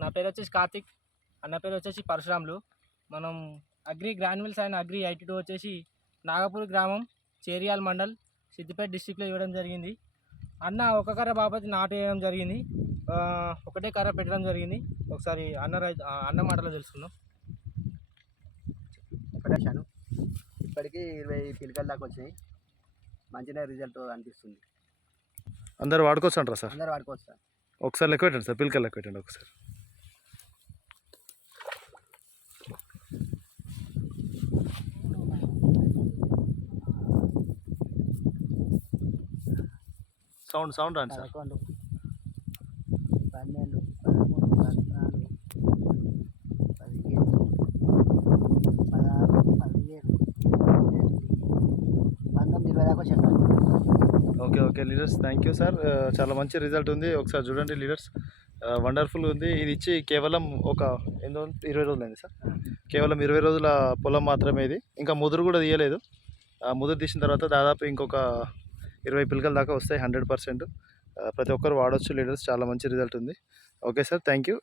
నా పేరు వచ్చేసి కార్తిక్, అన్న పేరు వచ్చేసి పరశురాములు. మనం అగ్రి గ్రాన్యుల్స్ అండ్ అగ్రి 82 వచ్చేసి నాగపూర్ గ్రామం, చేరియాల్ మండల్, సిద్దిపేట డిస్టిక్లో ఇవ్వడం జరిగింది. అన్న ఒక కర్ర బాపతి నాటు వేయడం జరిగింది, ఒకటే కర్ర పెట్టడం జరిగింది. ఒకసారి అన్న మాటలో తెలుసుకుందాం. ఎక్కడేసాను ఇప్పటికీ 20 పిలకల దాకా వచ్చినాయి. మంచిగా రిజల్ట్ అనిపిస్తుంది. అందరు వాడుకోవచ్చు అంటారా సార్? అందరు వాడుకోవచ్చు సార్. ఒకసారి లెక్క పెట్టండి సార్, పిలకలు లెక్క పెట్టండి ఒకసారి. సౌండ్ రండి సార్. 11, 12, 13, 14, 15, 16, 17, 19, 20 దాకా వచ్చాను. Okay leaders, thank you sir. చాలా మంచి రిజల్ట్ ఉంది. ఒకసారి చూడండి లీడర్స్, వండర్ఫుల్ ఉంది. ఇది ఇచ్చి కేవలం ఒక 20 రోజులైంది సార్. కేవలం 20 రోజుల పొలం మాత్రమే ఇది. ఇంకా ముదురు కూడా తీయలేదు. ముదురు తీసిన తర్వాత దాదాపు ఇంకొక 20 పిలకల దాకా వస్తాయి 100%. ప్రతి ఒక్కరు వాడవచ్చు లీడర్స్, చాలా మంచి రిజల్ట్ ఉంది. Okay sir, thank you.